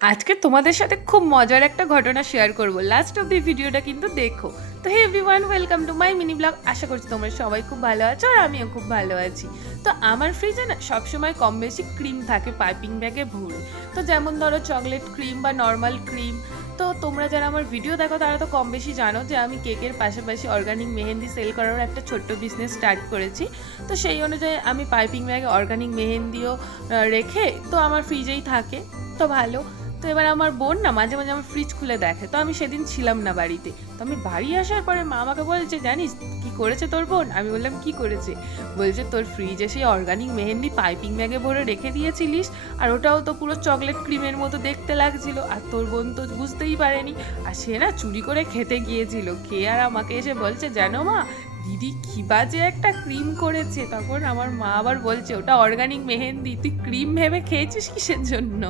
আজকে তোমাদের সাথে খুব মজার একটা ঘটনা শেয়ার করব, লাস্ট অব্দি ভিডিওটা কিন্তু দেখো। তো hey everyone, welcome to my mini blog. আশা করছি তোমরা সবাই খুব ভালো আছো আর আমিও খুব ভালো আছি। তো আমার ফ্রিজে না সবসময় কম বেশি ক্রিম থাকে পাইপিং ব্যাগে ভরে। তো যেমন ধরো চকলেট ক্রিম বা নর্মাল ক্রিম। তো তোমরা যারা আমার ভিডিও দেখো তারা তো কম বেশি জানো যে আমি কেকের পাশাপাশি অর্গানিক মেহেন্দি সেল করার একটা ছোট্ট বিজনেস স্টার্ট করেছি। তো সেই অনুযায়ী আমি পাইপিং ব্যাগে অর্গানিক মেহেন্দিও রেখে তো আমার ফ্রিজেই থাকে। তো ভালো। তো এবার আমার বোন না মাঝে মাঝে আমার ফ্রিজ খুলে দেখে, তো আমি সেদিন ছিলাম না বাড়িতে। তো আমি বাড়ি আসার পরে মা আমাকে বলছে, জানিস কি করেছে তোর বোন? আমি বললাম কি করেছে? বলছে তোর ফ্রিজে সেই অর্গানিক মেহেন্দি পাইপিং ব্যাগে ভরে রেখে দিয়েছিলিস, আর ওটাও তো পুরো চকলেট ক্রিমের মতো দেখতে লাগছিল, আর তোর বোন তো বুঝতেই পারেনি, আর সে না চুরি করে খেতে গিয়েছিল। খেয়ে আর আমাকে এসে বলছে, জানো মা, দিদি কি বাজে একটা ক্রিম করেছে। তখন আমার মা আবার বলছে, ওটা অর্গানিক মেহেন্দি, তুই ক্রিম ভেবে খেয়েছিস কিসের জন্য?